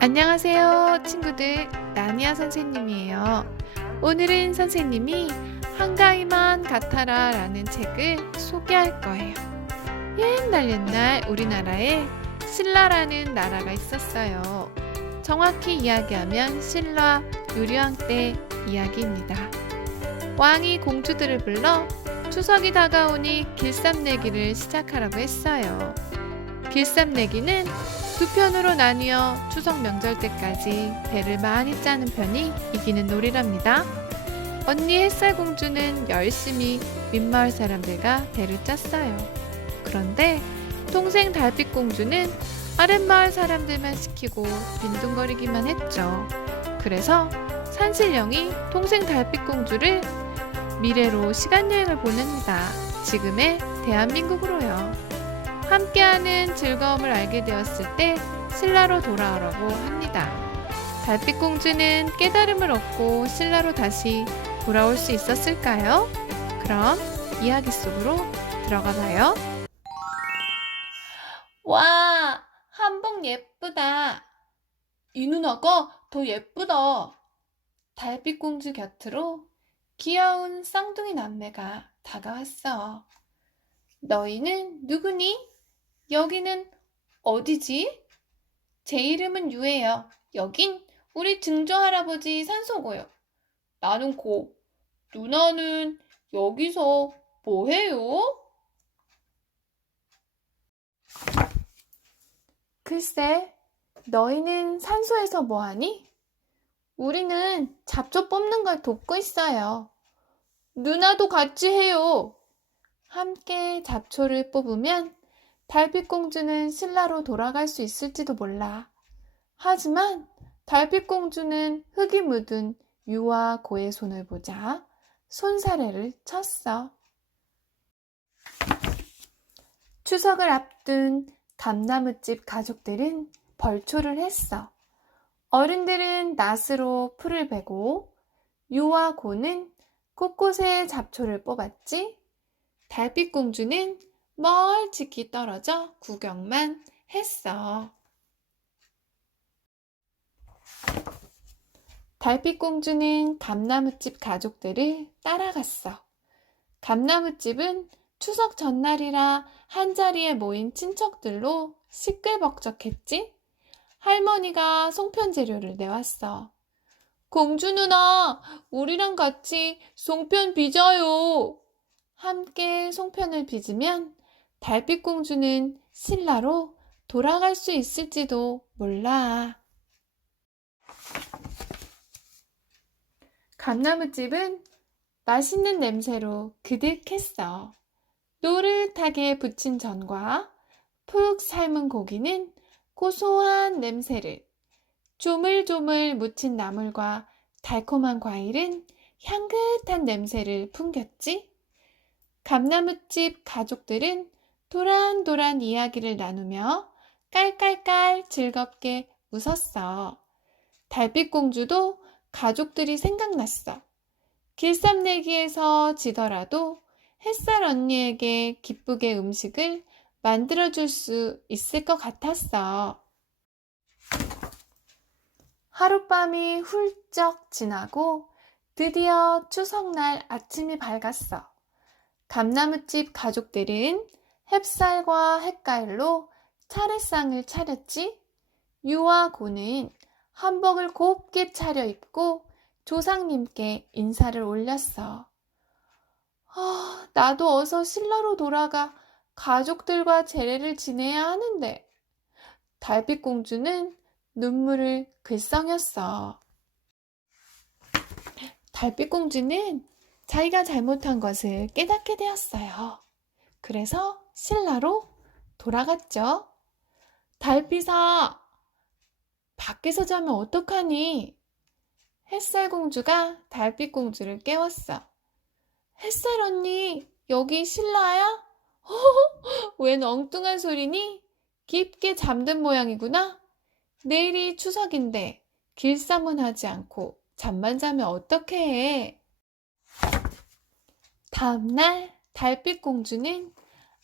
안녕하세요, 친구들. 나니아 선생님이에요. 오늘은 선생님이 한가위만 같아라 라는 책을 소개할 거예요. 옛날 옛날 우리나라에 신라라는 나라가 있었어요. 정확히 이야기하면 신라 유리왕 때 이야기입니다. 왕이 공주들을 불러 추석이 다가오니 길쌈내기를 시작하라고 했어요. 길쌈내기는 두 편으로 나뉘어 추석 명절 때까지 배를 많이 짜는 편이 이기는 놀이랍니다. 언니 햇살 공주는 열심히 윗마을 사람들과 배를 짰어요. 그런데 동생 달빛 공주는 아랫마을 사람들만 시키고 빈둥거리기만 했죠. 그래서 산신령이 동생 달빛 공주를 미래로 시간여행을 보냅니다. 지금의 대한민국으로요. 함께하는 즐거움을 알게 되었을 때 신라로 돌아오라고 합니다. 달빛 공주는 깨달음을 얻고 신라로 다시 돌아올 수 있었을까요? 그럼 이야기 속으로 들어가 봐요. 와, 한복 예쁘다. 이 누나가 더 예쁘다. 달빛 공주 곁으로 귀여운 쌍둥이 남매가 다가왔어. 너희는 누구니? 여기는 어디지? 제 이름은 유예요. 여긴 우리 증조 할아버지 산소고요. 나는 고. 누나는 여기서 뭐 해요? 글쎄, 너희는 산소에서 뭐 하니? 우리는 잡초 뽑는 걸 돕고 있어요. 누나도 같이 해요. 함께 잡초를 뽑으면 달빛공주는 신라로 돌아갈 수 있을지도 몰라. 하지만 달빛공주는 흙이 묻은 유와 고의 손을 보자 손사래를 쳤어. 추석을 앞둔 감나무집 가족들은 벌초를 했어. 어른들은 낫으로 풀을 베고 유와 고는 곳곳에 잡초를 뽑았지. 달빛공주는 멀찍이 떨어져 구경만 했어. 달빛공주는 감나무집 가족들을 따라갔어. 감나무집은 추석 전날이라 한자리에 모인 친척들로 시끌벅적했지? 할머니가 송편 재료를 내왔어. 공주 누나, 우리랑 같이 송편 빚어요. 함께 송편을 빚으면 달빛 공주는 신라로 돌아갈 수 있을지도 몰라. 감나무집은 맛있는 냄새로 그득했어. 노릇하게 부친 전과 푹 삶은 고기는 고소한 냄새를, 조물조물 묻힌 나물과 달콤한 과일은 향긋한 냄새를 풍겼지. 감나무집 가족들은 도란도란 이야기를 나누며 깔깔깔 즐겁게 웃었어. 달빛공주도 가족들이 생각났어. 길쌈내기에서 지더라도 햇살 언니에게 기쁘게 음식을 만들어줄 수 있을 것 같았어. 하룻밤이 훌쩍 지나고 드디어 추석날 아침이 밝았어. 감나무집 가족들은 햅쌀과 햇깔로 차례상을 차렸지. 유와 고는 한복을 곱게 차려입고 조상님께 인사를 올렸어. 아, 나도 어서 신라로 돌아가 가족들과 재례를 지내야 하는데. 달빛공주는 눈물을 글썽였어. 달빛공주는 자기가 잘못한 것을 깨닫게 되었어요. 그래서 신라로 돌아갔죠. 달빛아, 밖에서 자면 어떡하니? 햇살 공주가 달빛 공주를 깨웠어. 햇살 언니, 여기 신라야? 웬 엉뚱한 소리니? 깊게 잠든 모양이구나. 내일이 추석인데 길쌈은 하지 않고 잠만 자면 어떻게 해? 다음날 달빛공주는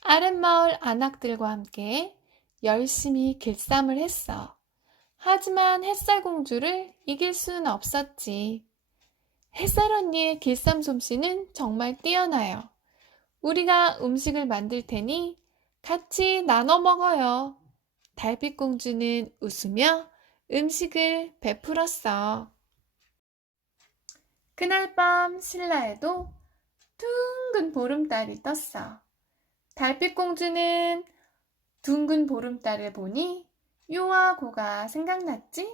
아랫마을 안악들과 함께 열심히 길쌈을 했어. 하지만 햇살 공주를 이길 수는 없었지. 햇살 언니의 길쌈 솜씨는 정말 뛰어나요. 우리가 음식을 만들 테니 같이 나눠 먹어요. 달빛 공주는 웃으며 음식을 베풀었어. 그날 밤 신라에도 둥근 보름달이 떴어. 달빛 공주는 둥근 보름달을 보니 요와 고가 생각났지?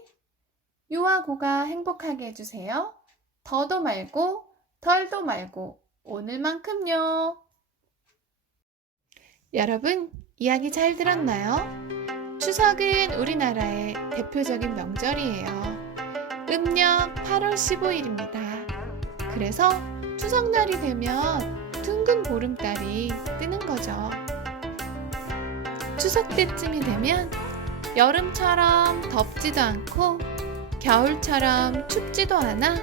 요와 고가 행복하게 해주세요. 더도 말고 덜도 말고 오늘만큼요. 여러분, 이야기 잘 들었나요? 추석은 우리나라의 대표적인 명절이에요. 음력 8월 15일입니다. 그래서 추석날이 되면 둥근 보름달이 뜨는 거죠. 추석 때쯤이 되면 여름처럼 덥지도 않고 겨울처럼 춥지도 않아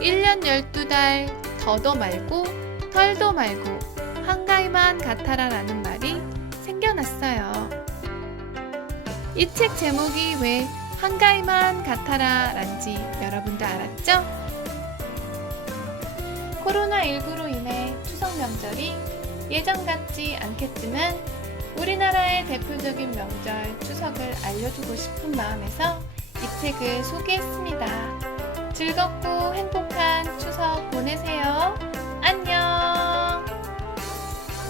1년 12달 더도 말고 덜도 말고 한가위만 같아라 라는 생겨났어요. 이 책 제목이 왜 한가위만 같아라 란지 여러분도 알았죠? 코로나19로 인해 추석 명절이 예전 같지 않겠지만 우리나라의 대표적인 명절 추석을 알려주고 싶은 마음에서 이 책을 소개했습니다. 즐겁고 행복한 추석 보내세요.